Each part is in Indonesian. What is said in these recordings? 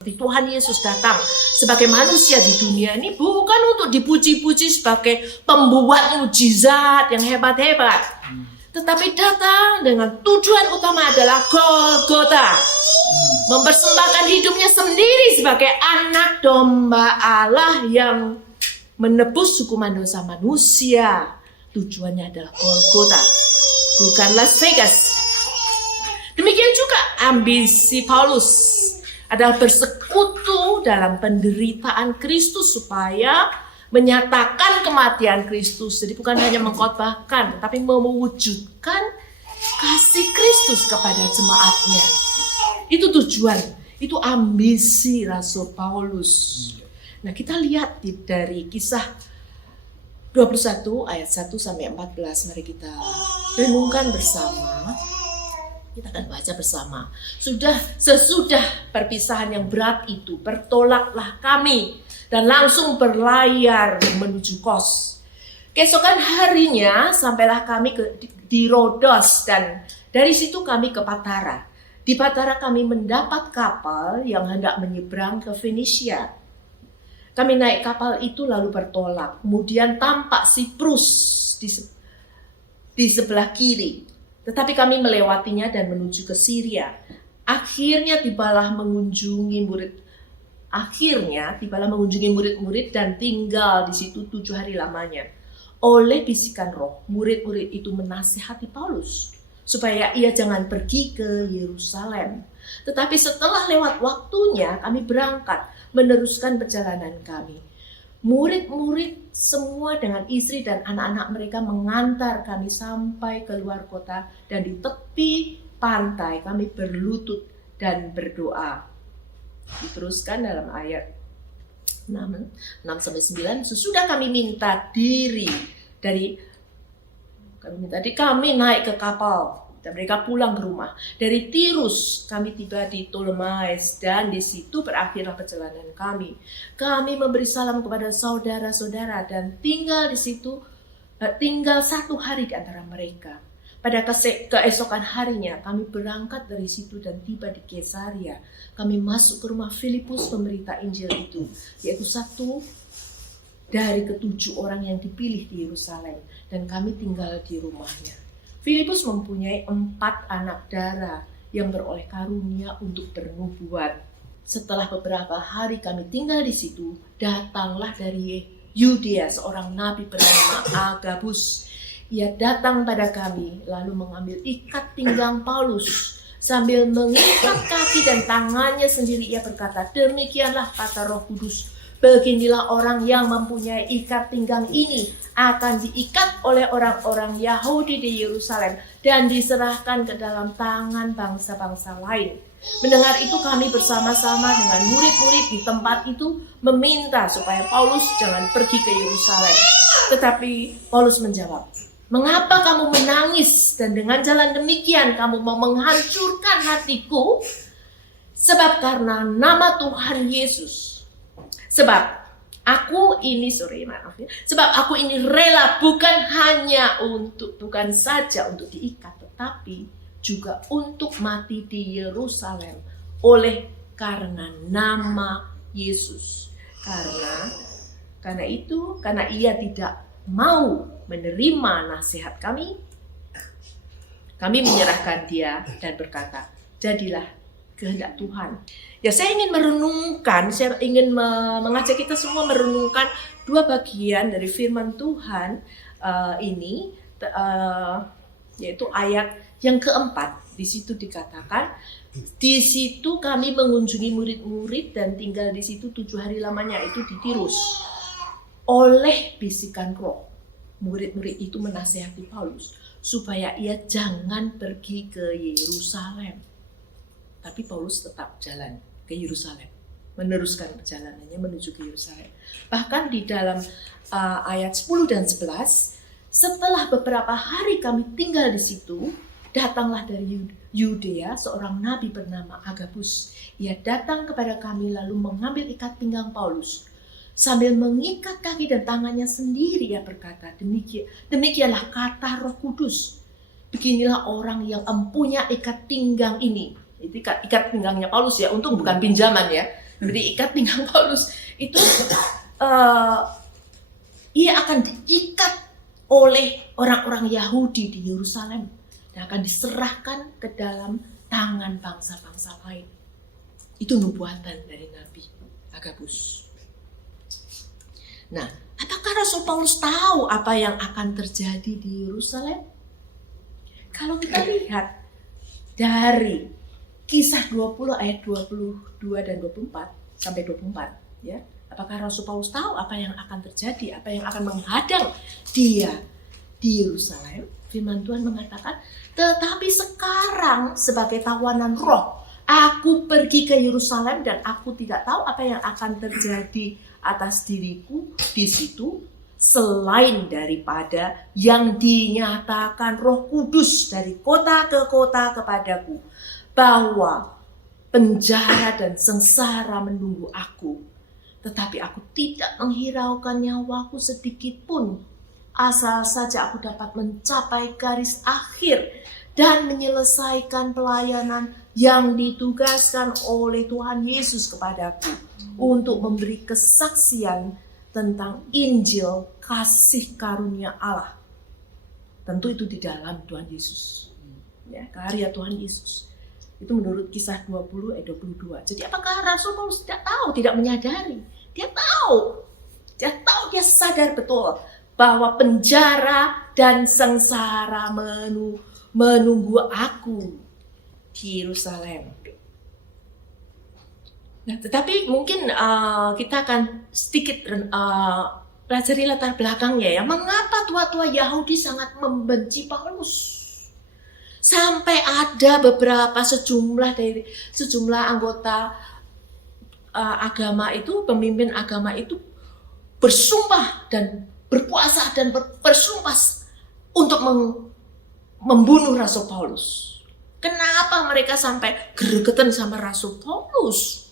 Tuhan Yesus datang sebagai manusia di dunia ini bukan untuk dipuji-puji sebagai pembuat mujizat yang hebat-hebat, tetapi datang dengan tujuan utama adalah Golgota, mempersembahkan hidupnya sendiri sebagai anak domba Allah yang menebus hukuman dosa manusia. Tujuannya adalah Golgota, bukan Las Vegas. Demikian juga ambisi Paulus adalah bersekutu dalam penderitaan Kristus supaya menyatakan kematian Kristus. Jadi bukan hanya mengkhotbahkan, tetapi mewujudkan kasih Kristus kepada jemaatnya. Itu tujuan, itu ambisi Rasul Paulus. Nah, kita lihat dari Kisah 21 ayat 1 sampai 14. Mari kita renungkan bersama. Kita akan baca bersama. Sesudah perpisahan yang berat itu, bertolaklah kami dan langsung berlayar menuju Kos. Keesokan harinya sampailah kami di Rodos dan dari situ kami ke Patara. Di Patara kami mendapat kapal yang hendak menyeberang ke Fenisia. Kami naik kapal itu lalu bertolak. Kemudian tampak Siprus di sebelah kiri. Tetapi kami melewatinya dan menuju ke Syria. Akhirnya tibalah mengunjungi murid-murid dan tinggal di situ 7 hari lamanya. Oleh bisikan roh, murid-murid itu menasihati Paulus supaya ia jangan pergi ke Yerusalem. Tetapi setelah lewat waktunya kami berangkat meneruskan perjalanan kami. Murid-murid semua dengan istri dan anak-anak mereka mengantar kami sampai ke luar kota dan di tepi pantai kami berlutut dan berdoa. Diteruskan dalam ayat 6-9. Sesudah kami minta diri kami naik ke kapal dan mereka pulang ke rumah. Dari Tirus kami tiba di Ptolemais dan di situ berakhirlah perjalanan kami. Kami memberi salam kepada saudara-saudara dan tinggal di situ 1 hari di antara mereka. Pada keesokan harinya kami berangkat dari situ dan tiba di Kesaria. Kami masuk ke rumah Filipus pemberita Injil itu, yaitu satu dari ke-7 orang yang dipilih di Yerusalem, dan kami tinggal di rumahnya. Filipus mempunyai 4 anak darah yang beroleh karunia untuk bernubuat. Setelah beberapa hari kami tinggal di situ, datanglah dari Yudea seorang nabi bernama Agabus. Ia datang pada kami, lalu mengambil ikat pinggang Paulus. Sambil mengikat kaki dan tangannya sendiri, ia berkata, demikianlah kata Roh Kudus. Beginilah orang yang mempunyai ikat pinggang ini akan diikat oleh orang-orang Yahudi di Yerusalem dan diserahkan ke dalam tangan bangsa-bangsa lain. Mendengar itu kami bersama-sama dengan murid-murid di tempat itu meminta supaya Paulus jangan pergi ke Yerusalem. Tetapi Paulus menjawab, mengapa kamu menangis dan dengan jalan demikian kamu mau menghancurkan hatiku? Sebab karena nama Tuhan Yesus. Sebab aku ini rela bukan saja untuk diikat, tetapi juga untuk mati di Yerusalem karena nama Yesus. Karena ia tidak mau menerima nasihat kami menyerahkan dia dan berkata, jadilah kehendak Tuhan. Ya, saya ingin mengajak kita semua merenungkan 2 bagian dari firman Tuhan ini, yaitu ayat yang keempat. Di situ dikatakan, di situ kami mengunjungi murid-murid dan tinggal di situ 7 hari lamanya, itu di Tirus. Oleh bisikan roh, murid-murid itu menasihati Paulus supaya ia jangan pergi ke Yerusalem. Tapi Paulus tetap jalan ke Yerusalem, meneruskan perjalanannya menuju ke Yerusalem. Bahkan di dalam ayat 10 dan 11, setelah beberapa hari kami tinggal di situ, datanglah dari Yudea seorang nabi bernama Agabus. Ia datang kepada kami lalu mengambil ikat pinggang Paulus. Sambil mengikat kaki dan tangannya sendiri, ia berkata, demikianlah kata Roh Kudus. Beginilah orang yang mempunyai ikat pinggang ini. Itu ikat pinggangnya Paulus ya, untung bukan pinjaman ya. diikat pinggang Paulus itu ia akan diikat oleh orang-orang Yahudi di Yerusalem dan akan diserahkan ke dalam tangan bangsa-bangsa lain. Itu nubuatan dari Nabi Agabus. Nah, apakah Rasul Paulus tahu apa yang akan terjadi di Yerusalem? Kalau kita lihat dari Kisah 20 ayat 22 dan 24 sampai 24, ya. Apakah Rasul Paulus tahu apa yang akan terjadi, apa yang akan menghadang dia di Yerusalem? Firman Tuhan mengatakan, tetapi sekarang sebagai tawanan roh, aku pergi ke Yerusalem dan aku tidak tahu apa yang akan terjadi atas diriku di situ selain daripada yang dinyatakan Roh Kudus dari kota ke kota kepadaku, bahwa penjara dan sengsara menunggu aku. Tetapi aku tidak menghiraukan nyawaku sedikit pun, asal saja aku dapat mencapai garis akhir dan menyelesaikan pelayanan yang ditugaskan oleh Tuhan Yesus kepadaku untuk memberi kesaksian tentang Injil kasih karunia Allah. Tentu itu di dalam Tuhan Yesus, ya, karya Tuhan Yesus. Itu menurut Kisah 20 ayat 22. Jadi apakah Rasul Paulus tidak tahu, tidak menyadari? Dia tahu, dia sadar betul bahwa penjara dan sengsara menunggu aku di Yerusalem. Nah, tetapi mungkin kita akan sedikit pelajari latar belakangnya, ya. Mengapa tua-tua Yahudi sangat membenci Paulus? Sampai ada sejumlah anggota agama itu, pemimpin agama itu bersumpah dan berpuasa dan bersumpah untuk membunuh Rasul Paulus. Kenapa mereka sampai gregetan sama Rasul Paulus?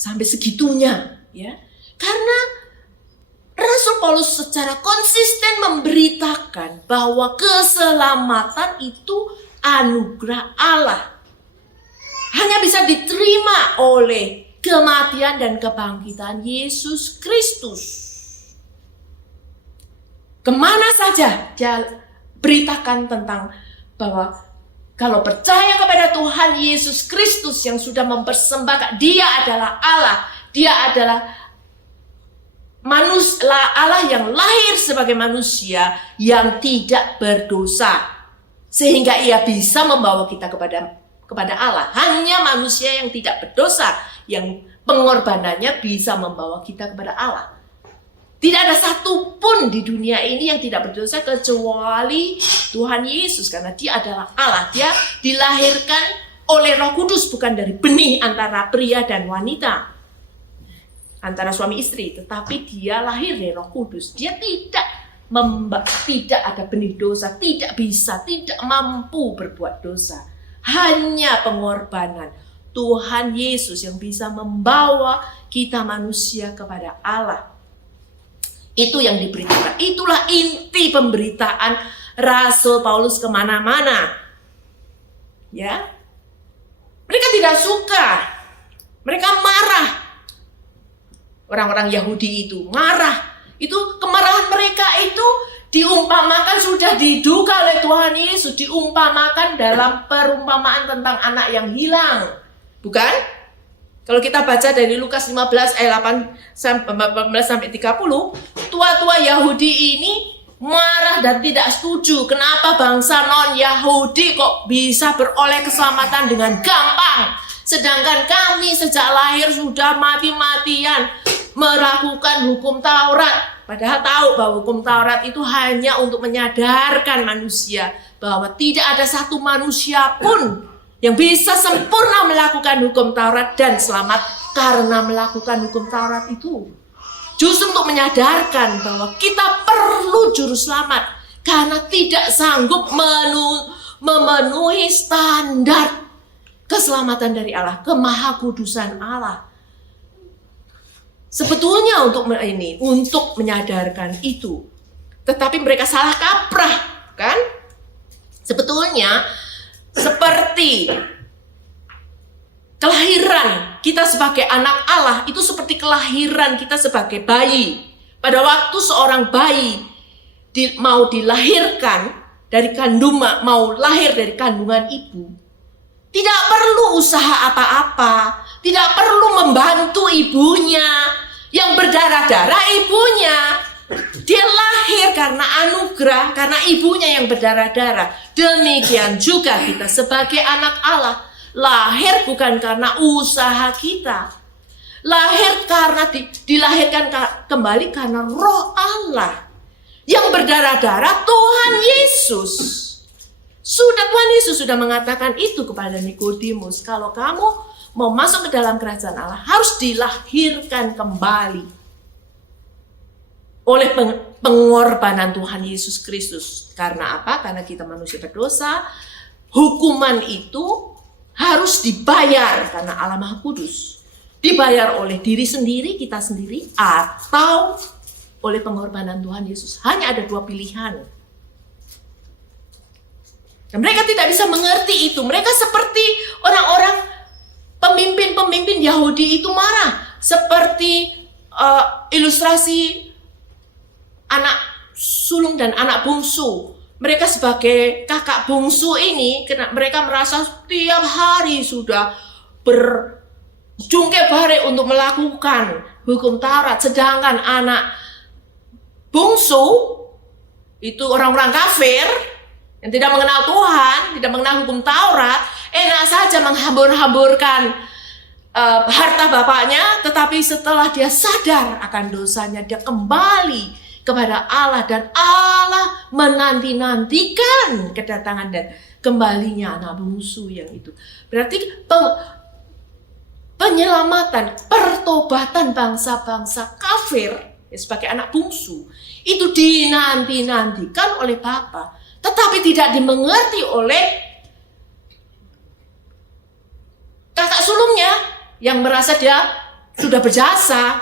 Sampai segitunya, ya. Karena Rasul Paulus secara konsisten memberitakan bahwa keselamatan itu anugerah Allah. Hanya bisa diterima oleh kematian dan kebangkitan Yesus Kristus. Kemana saja dia beritakan tentang bahwa kalau percaya kepada Tuhan Yesus Kristus yang sudah mempersembahkan, dia adalah Allah, dia adalah Allah yang lahir sebagai manusia yang tidak berdosa, sehingga ia bisa membawa kita kepada Allah. Hanya manusia yang tidak berdosa yang pengorbanannya bisa membawa kita kepada Allah. Tidak ada satupun di dunia ini yang tidak berdosa kecuali Tuhan Yesus, karena dia adalah Allah. Dia dilahirkan oleh Roh Kudus, bukan dari benih antara pria dan wanita, antara suami istri, tetapi dia lahir dari Roh Kudus. Dia tidak ada benih dosa, tidak mampu berbuat dosa. Hanya pengorbanan Tuhan Yesus yang bisa membawa kita manusia kepada Allah. Itu yang diberitakan. Itulah inti pemberitaan Rasul Paulus kemana-mana. Ya, mereka tidak suka, mereka marah. Orang-orang Yahudi itu marah. Itu kemarahan mereka itu diumpamakan, sudah diduga oleh Tuhan Yesus, diumpamakan dalam perumpamaan tentang anak yang hilang. Bukan? Kalau kita baca dari Lukas 15 ayat 14 sampai 30, tua-tua Yahudi ini marah dan tidak setuju. Kenapa bangsa non-Yahudi kok bisa beroleh keselamatan dengan gampang, sedangkan kami sejak lahir sudah mati-matian melakukan hukum Taurat. Padahal tahu bahwa hukum Taurat itu hanya untuk menyadarkan manusia bahwa tidak ada satu manusia pun yang bisa sempurna melakukan hukum Taurat dan selamat karena melakukan hukum Taurat itu. Justru untuk menyadarkan bahwa kita perlu juru selamat karena tidak sanggup memenuhi standar keselamatan dari Allah, kemahakudusan Allah. Sebetulnya untuk menyadarkan itu, tetapi mereka salah kaprah, kan? Sebetulnya seperti Kelahiran kita sebagai anak Allah itu seperti kelahiran kita sebagai bayi. Pada waktu seorang bayi mau dilahirkan dari kandungan, mau lahir dari kandungan ibu, tidak perlu usaha apa-apa, tidak perlu membantu ibunya yang berdarah-darah ibunya. Dia lahir karena anugerah, karena ibunya yang berdarah-darah. Demikian juga kita sebagai anak Allah, lahir bukan karena usaha kita. Lahir karena dilahirkan kembali karena Roh Allah yang berdarah-darah Tuhan Yesus. Tuhan Yesus sudah mengatakan itu kepada Nikodemus. Kalau kamu mau masuk ke dalam kerajaan Allah, harus dilahirkan kembali oleh pengorbanan Tuhan Yesus Kristus. Karena apa? Karena kita manusia berdosa. Hukuman itu harus dibayar karena Allah Maha Kudus. Dibayar oleh diri sendiri, kita sendiri, atau oleh pengorbanan Tuhan Yesus. Hanya ada dua pilihan. Dan mereka tidak bisa mengerti itu. Mereka seperti orang-orang pemimpin-pemimpin Yahudi itu marah. Seperti ilustrasi anak sulung dan anak bungsu. Mereka sebagai kakak bungsu ini, mereka merasa setiap hari sudah berjungkir-balik untuk melakukan hukum Taurat. Sedangkan anak bungsu itu orang-orang kafir yang tidak mengenal Tuhan, tidak mengenal hukum Taurat, enak saja menghambur-hamburkan harta bapaknya. Tetapi setelah dia sadar akan dosanya, dia kembali kepada Allah, dan Allah menanti-nantikan kedatangan dan kembalinya anak bungsu yang itu. Berarti penyelamatan, pertobatan bangsa-bangsa kafir ya, sebagai anak bungsu itu dinanti-nantikan oleh Bapa, tetapi tidak dimengerti oleh kakak sulungnya yang merasa dia sudah berjasa.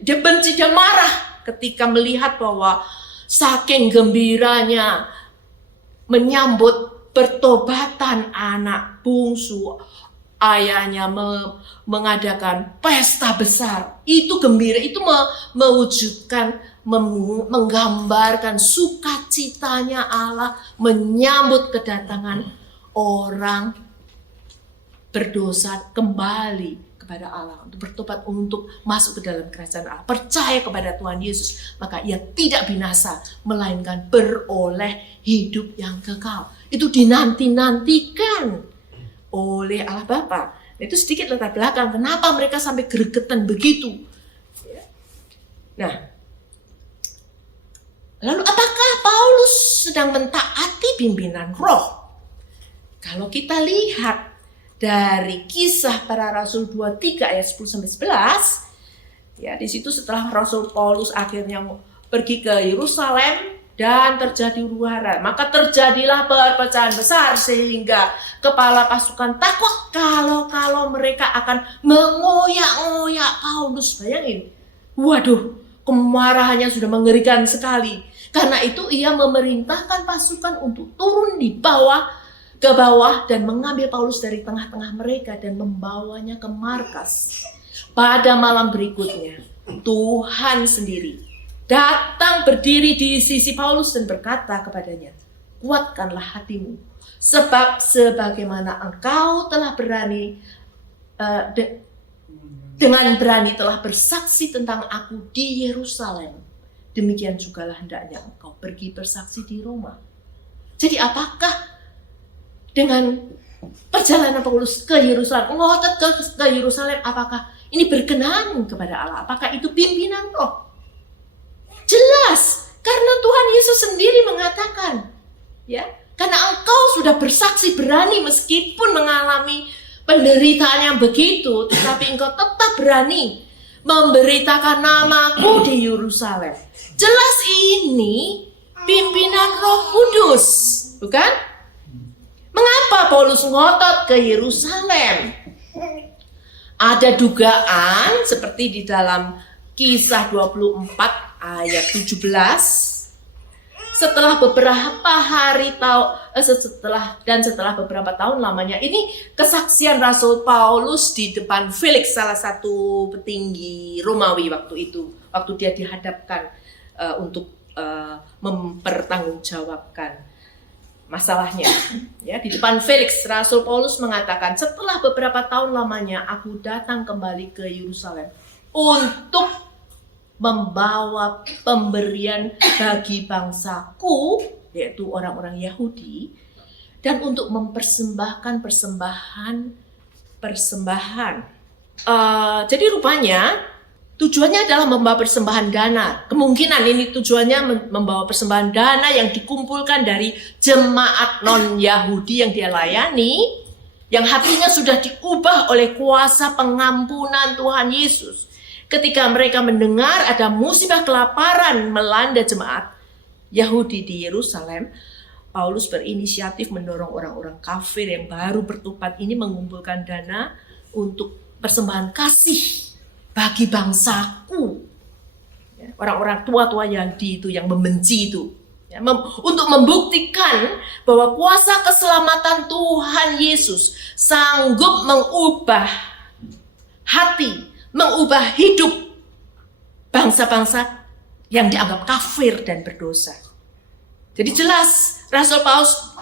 Dia benci, dia marah ketika melihat bahwa saking gembiranya menyambut pertobatan anak bungsu, ayahnya mengadakan pesta besar. Itu gembira, itu mewujudkan, menggambarkan sukacitanya Allah menyambut kedatangan orang berdosa kembali kepada Allah, untuk bertobat, untuk masuk ke dalam kerajaan Allah, percaya kepada Tuhan Yesus, maka ia tidak binasa, melainkan beroleh hidup yang kekal. Itu dinanti-nantikan oleh Allah Bapa. Itu sedikit latar belakang kenapa mereka sampai gregetan begitu. Nah, lalu apakah Paulus sedang mentaati pimpinan Roh? Kalau kita lihat dari Kisah Para Rasul 23 ayat 10 sampai 11, ya, di situ setelah Rasul Paulus akhirnya pergi ke Yerusalem dan terjadi huru-hara, maka terjadilah perpecahan besar sehingga kepala pasukan takut kalau mereka akan mengoyak-ngoyak Paulus. Bayangin, waduh, kemarahannya sudah mengerikan sekali. Karena itu ia memerintahkan pasukan untuk turun ke bawah dan mengambil Paulus dari tengah-tengah mereka dan membawanya ke markas. Pada malam berikutnya, Tuhan sendiri datang berdiri di sisi Paulus dan berkata kepadanya, "Kuatkanlah hatimu, sebab sebagaimana engkau telah berani dengan berani telah bersaksi tentang aku di Yerusalem, demikian jugalah hendaknya engkau pergi bersaksi di Roma." Jadi apakah dengan perjalanan Paulus ke Yerusalem, ngotot ke Yerusalem, apakah ini berkenan kepada Allah? Apakah itu pimpinan Roh? Jelas, karena Tuhan Yesus sendiri mengatakan, ya, karena engkau sudah bersaksi berani meskipun mengalami penderitaan yang begitu, tetapi engkau tetap berani memberitakan namaku di Yerusalem. Jelas ini pimpinan Roh Kudus, bukan? Mengapa Paulus ngotot ke Yerusalem? Ada dugaan seperti di dalam Kisah 24 ayat 17. setelah beberapa hari setelah beberapa tahun lamanya, ini kesaksian Rasul Paulus di depan Felix, salah satu petinggi Romawi waktu itu, waktu dia dihadapkan untuk mempertanggungjawabkan masalahnya. Ya, di depan Felix, Rasul Paulus mengatakan, setelah beberapa tahun lamanya aku datang kembali ke Yerusalem untuk membawa pemberian bagi bangsaku, yaitu orang-orang Yahudi, dan untuk mempersembahkan persembahan. Jadi rupanya tujuannya adalah membawa persembahan dana. Kemungkinan ini tujuannya membawa persembahan dana yang dikumpulkan dari jemaat non-Yahudi yang dia layani, yang hatinya sudah diubah oleh kuasa pengampunan Tuhan Yesus. Ketika mereka mendengar ada musibah kelaparan melanda jemaat Yahudi di Yerusalem, Paulus berinisiatif mendorong orang-orang kafir yang baru bertobat ini mengumpulkan dana untuk persembahan kasih bagi bangsaku. Orang-orang tua-tua Yahudi itu yang membenci itu. Untuk membuktikan bahwa kuasa keselamatan Tuhan Yesus sanggup mengubah hati, mengubah hidup bangsa-bangsa yang dianggap kafir dan berdosa. Jadi jelas Rasul Paulus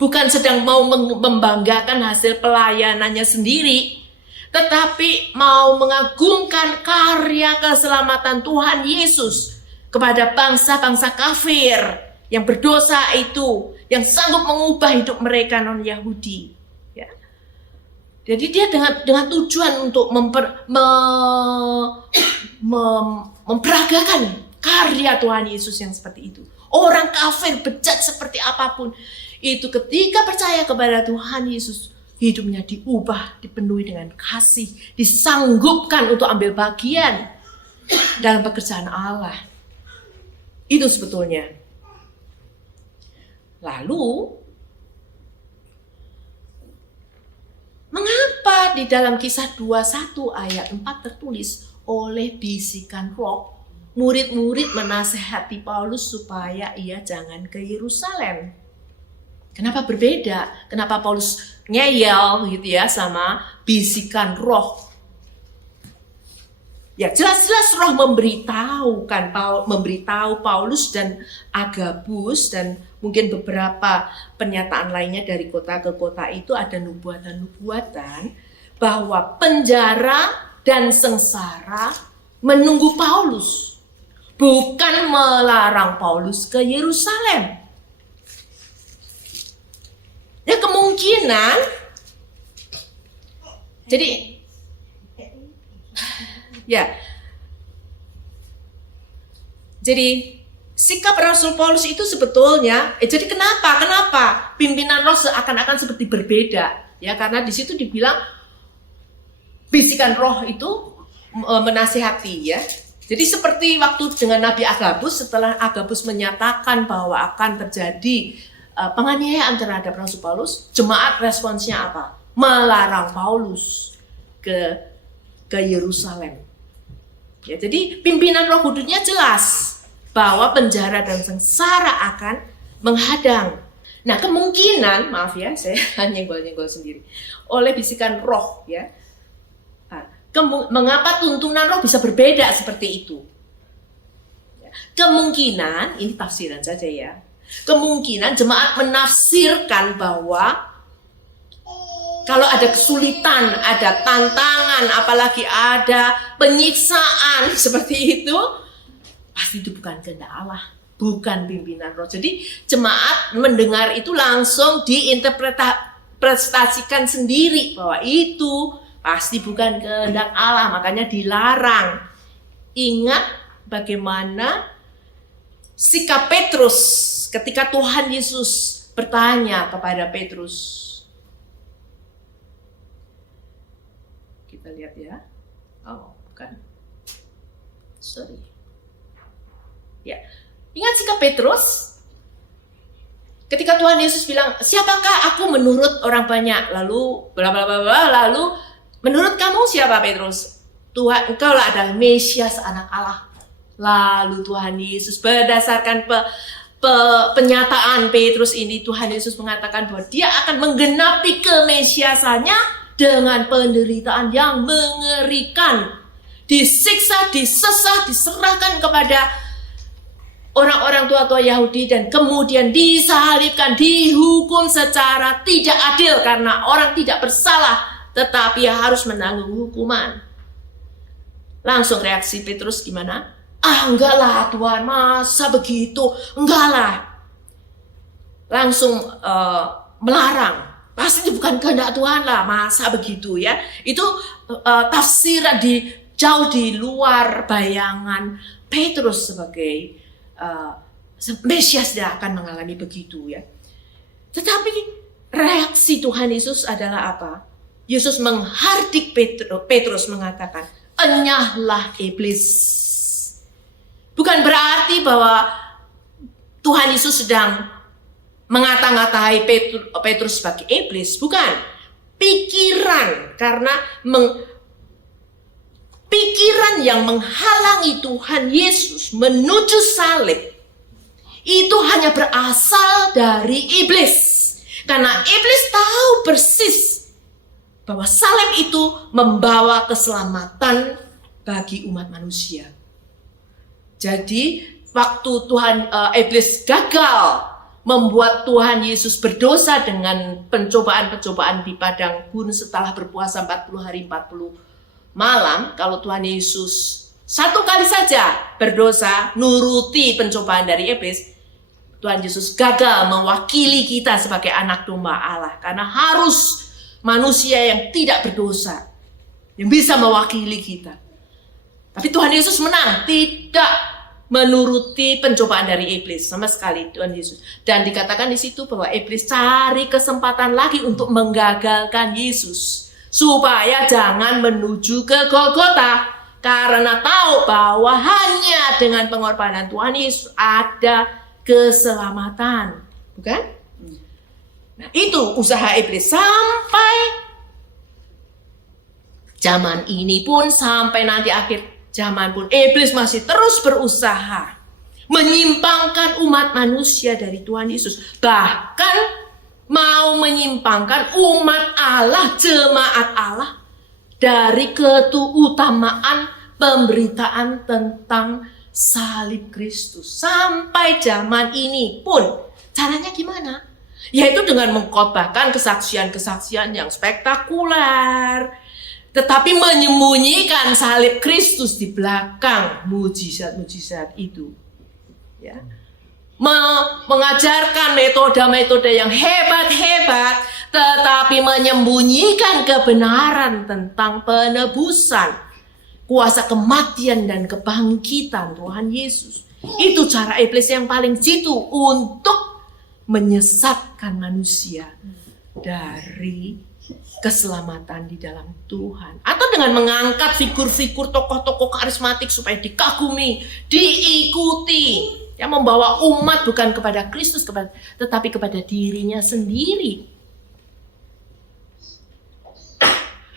bukan sedang mau membanggakan hasil pelayanannya sendiri, tetapi mau mengagungkan karya keselamatan Tuhan Yesus kepada bangsa-bangsa kafir yang berdosa itu, yang sanggup mengubah hidup mereka non-Yahudi. Jadi dia dengan tujuan untuk memperagakan karya Tuhan Yesus yang seperti itu. Orang kafir bejat seperti apapun itu, ketika percaya kepada Tuhan Yesus, hidupnya diubah, dipenuhi dengan kasih, disanggupkan untuk ambil bagian dalam pekerjaan Allah. Itu sebetulnya. Lalu mengapa di dalam Kisah 21 ayat 4 tertulis, oleh bisikan roh, murid-murid menasehati Paulus supaya ia jangan ke Yerusalem? Kenapa berbeda? Kenapa Paulus ngeyel gitu ya sama bisikan roh? Ya jelas-jelas roh memberitahu Paulus dan Agabus, dan mungkin beberapa pernyataan lainnya dari kota ke kota itu ada nubuatan-nubuatan bahwa penjara dan sengsara menunggu Paulus, bukan melarang Paulus ke Yerusalem. Ya kemungkinan, jadi sikap Rasul Paulus itu sebetulnya, jadi kenapa pimpinan roh seakan-akan seperti berbeda? Ya karena di situ dibilang bisikan roh itu menasihati ya. Jadi seperti waktu dengan Nabi Agabus, setelah Agabus menyatakan bahwa akan terjadi penganiayaan terhadap Rasul Paulus, jemaat responsnya apa? Melarang Paulus ke Yerusalem. Ya, jadi pimpinan Roh Kudusnya jelas bahwa penjara dan sengsara akan menghadang. Nah, kemungkinan, maaf ya, saya nyenggol-nyenggol sendiri. Oleh bisikan roh ya. Mengapa tuntunan roh bisa berbeda seperti itu? Kemungkinan, ini tafsiran saja ya. Kemungkinan jemaat menafsirkan bahwa kalau ada kesulitan, ada tantangan, apalagi ada penyiksaan seperti itu, pasti itu bukan kehendak Allah, bukan pimpinan roh. Jadi jemaat mendengar itu langsung diinterpretasikan sendiri bahwa itu pasti bukan kehendak Allah, makanya dilarang. Ingat bagaimana sikap Petrus ketika Tuhan Yesus bertanya kepada Petrus. Kita lihat ya. Oh, bukan. Sorry. Ya. Ingat sikap Petrus? Ketika Tuhan Yesus bilang, "Siapakah aku menurut orang banyak?" Lalu bla bla bla bla, lalu menurut kamu siapa Petrus? Tuhan, engkau adalah Mesias, anak Allah. Lalu Tuhan Yesus berdasarkan penyataan Petrus ini, Tuhan Yesus mengatakan bahwa dia akan menggenapi kemesiasannya dengan penderitaan yang mengerikan. Disiksa, disesah, diserahkan kepada orang-orang tua-tua Yahudi dan kemudian disalibkan, dihukum secara tidak adil karena orang tidak bersalah tetapi harus menanggung hukuman. Langsung reaksi Petrus gimana? Enggak lah Tuhan, masa begitu? Enggak lah. Langsung melarang. Pasti itu bukan kehendak Tuhan lah, masa begitu ya. Itu tafsiran jauh di luar bayangan Petrus sebagai Mesias dia akan mengalami begitu ya. Tetapi reaksi Tuhan Yesus adalah apa? Yesus menghardik Petrus mengatakan, enyahlah iblis. Bukan berarti bahwa Tuhan Yesus sedang mengata-ngatai Petrus sebagai iblis, bukan. Pikiran, karena pikiran yang menghalangi Tuhan Yesus menuju salib itu hanya berasal dari iblis. Karena iblis tahu persis bahwa salib itu membawa keselamatan bagi umat manusia. Jadi waktu iblis gagal membuat Tuhan Yesus berdosa dengan pencobaan-pencobaan di padang gurun setelah berpuasa 40 hari 40 malam, kalau Tuhan Yesus satu kali saja berdosa, nuruti pencobaan dari iblis, Tuhan Yesus gagal mewakili kita sebagai anak domba Allah. Karena harus manusia yang tidak berdosa yang bisa mewakili kita. Tapi Tuhan Yesus menang, tidak menuruti pencobaan dari iblis sama sekali Tuhan Yesus. Dan dikatakan di situ bahwa iblis cari kesempatan lagi untuk menggagalkan Yesus. Supaya jangan menuju ke Golgota. Karena tahu bahwa hanya dengan pengorbanan Tuhan Yesus ada keselamatan. Bukan? Nah itu usaha iblis sampai zaman ini pun, sampai nanti akhir zaman pun. Iblis masih terus berusaha menyimpangkan umat manusia dari Tuhan Yesus. Bahkan mau menyimpangkan umat Allah, jemaat Allah dari keutamaan pemberitaan tentang salib Kristus. Sampai zaman ini pun caranya gimana? Yaitu dengan mengkhotbahkan kesaksian-kesaksian yang spektakuler, tetapi menyembunyikan salib Kristus di belakang mujizat-mujizat itu. Ya. Mengajarkan metode-metode yang hebat-hebat, tetapi menyembunyikan kebenaran tentang penebusan, kuasa kematian dan kebangkitan Tuhan Yesus. Itu cara iblis yang paling jitu untuk menyesatkan manusia dari keselamatan di dalam Tuhan. Atau dengan mengangkat figur-figur tokoh-tokoh karismatik supaya dikagumi, diikuti. Yang membawa umat bukan kepada Kristus, tetapi kepada dirinya sendiri.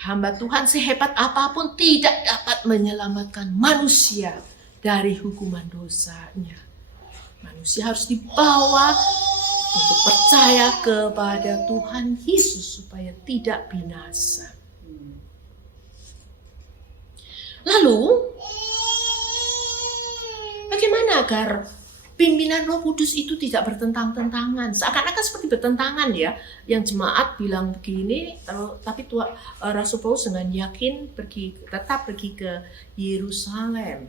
Hamba Tuhan sehebat apapun tidak dapat menyelamatkan manusia dari hukuman dosanya. Manusia harus dibawa untuk percaya kepada Tuhan Yesus supaya tidak binasa. Lalu, bagaimana agar pimpinan Roh Kudus itu tidak bertentang-tentangan? Seakan-akan seperti bertentangan ya. Yang jemaat bilang begini, tapi Rasul Paulus dengan yakin tetap pergi ke Yerusalem.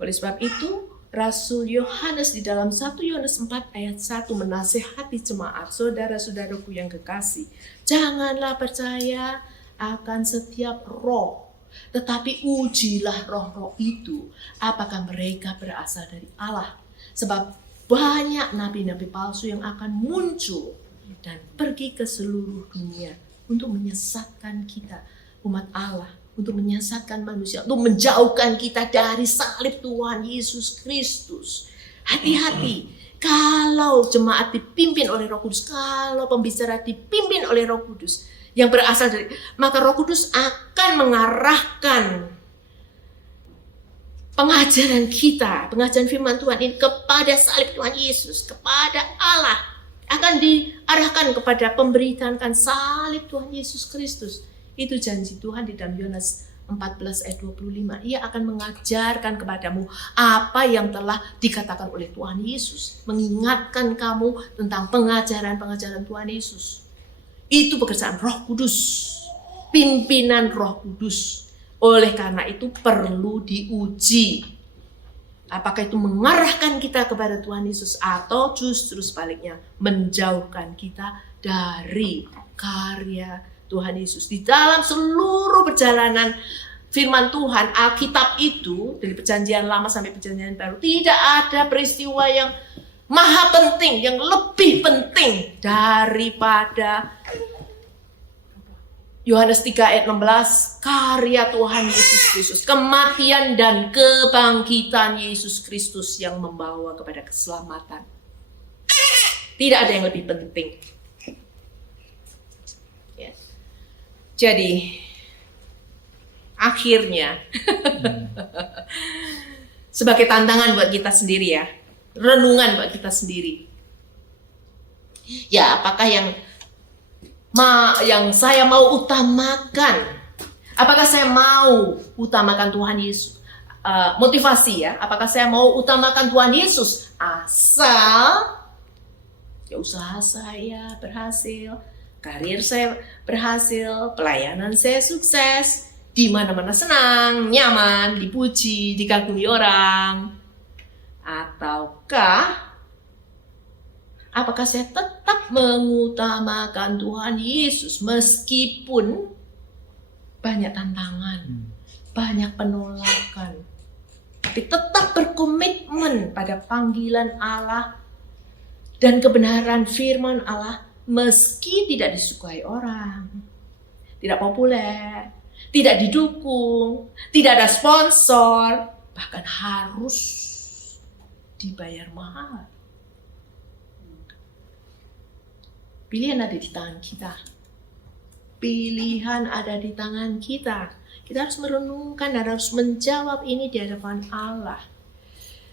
Oleh sebab itu, Rasul Yohanes di dalam 1 Yohanes 4 ayat 1 menasihati jemaat, saudara-saudaraku yang kekasih, janganlah percaya akan setiap roh, tetapi ujilah roh-roh itu, apakah mereka berasal dari Allah. Sebab banyak nabi-nabi palsu yang akan muncul dan pergi ke seluruh dunia untuk menyesatkan kita, umat Allah, untuk menyesatkan manusia, untuk menjauhkan kita dari salib Tuhan Yesus Kristus. Hati-hati, kalau jemaat dipimpin oleh Roh Kudus, kalau pembicara dipimpin oleh Roh Kudus yang berasal dari, maka Roh Kudus akan mengarahkan pengajaran kita, pengajaran firman Tuhan ini kepada salib Tuhan Yesus, kepada Allah, akan diarahkan kepada pemberitaan salib Tuhan Yesus Kristus. Itu janji Tuhan di dalam Yohanes 14 ayat 25. Ia akan mengajarkan kepadamu apa yang telah dikatakan oleh Tuhan Yesus. Mengingatkan kamu tentang pengajaran-pengajaran Tuhan Yesus. Itu pekerjaan Roh Kudus. Pimpinan Roh Kudus. Oleh karena itu perlu diuji. Apakah itu mengarahkan kita kepada Tuhan Yesus atau justru sebaliknya menjauhkan kita dari karya Tuhan Yesus. Di dalam seluruh perjalanan firman Tuhan, Alkitab itu dari perjanjian lama sampai perjanjian baru, tidak ada peristiwa yang maha penting, yang lebih penting daripada Yohanes 3 ayat 16, karya Tuhan Yesus Kristus, kematian dan kebangkitan Yesus Kristus yang membawa kepada keselamatan. Tidak ada yang lebih penting. Ya. Jadi, akhirnya, sebagai tantangan buat kita sendiri ya, renungan buat kita sendiri. Ya, apakah yang saya mau utamakan? Apakah saya mau utamakan Tuhan Yesus? Motivasi ya, apakah saya mau utamakan Tuhan Yesus asal ya usaha saya berhasil, karir saya berhasil, pelayanan saya sukses, di mana-mana senang, nyaman, dipuji, dikagumi orang? Ataukah apakah saya tetap mengutamakan Tuhan Yesus meskipun banyak tantangan, banyak penolakan, tapi tetap berkomitmen pada panggilan Allah dan kebenaran firman Allah meski tidak disukai orang, tidak populer, tidak didukung, tidak ada sponsor, bahkan harus dibayar mahal. Pilihan ada di tangan kita. Pilihan ada di tangan kita. Kita harus merenungkan dan harus menjawab ini di hadapan Allah.